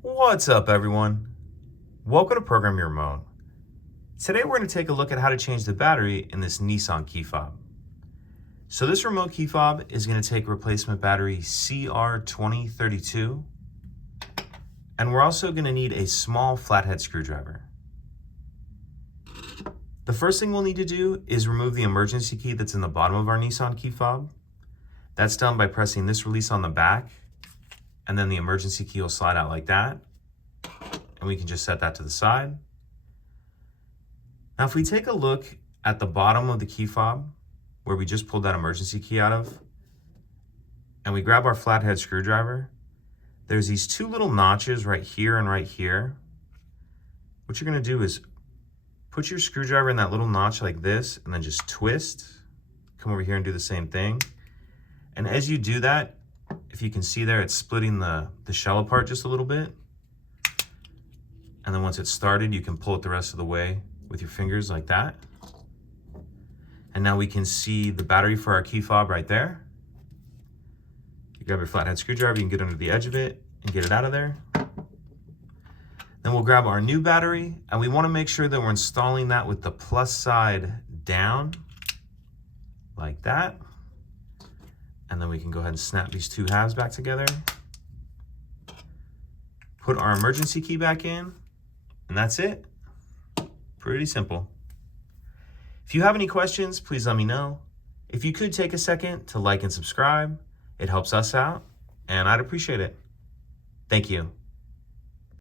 What's up, everyone? Welcome to Program Your Remote. Today we're going to take a look at how to change the battery in this Nissan key fob. So this remote key fob is going to take replacement battery CR2032, and we're also going to need a small flathead screwdriver. The first thing we'll need to do is remove the emergency key that's in the bottom of our Nissan key fob. That's done by pressing this release on the back, and then the emergency key will slide out like that. And we can just set that to the side. Now, if we take a look at the bottom of the key fob, where we just pulled that emergency key out of, and we grab our flathead screwdriver, there's these two little notches right here and right here. What you're gonna do is put your screwdriver in that little notch like this, and then just twist. Come over here and do the same thing. And as you do that, if you can see there, it's splitting the shell apart just a little bit. And then once it's started, you can pull it the rest of the way with your fingers like that. And now we can see the battery for our key fob right there. You grab your flathead screwdriver, you can get under the edge of it and get it out of there. Then we'll grab our new battery, and we want to make sure that we're installing that with the plus side down, like that. And then we can go ahead and snap these two halves back together. Put our emergency key back in. And that's it. Pretty simple. If you have any questions, please let me know. If you could take a second to like and subscribe, it helps us out, and I'd appreciate it. Thank you.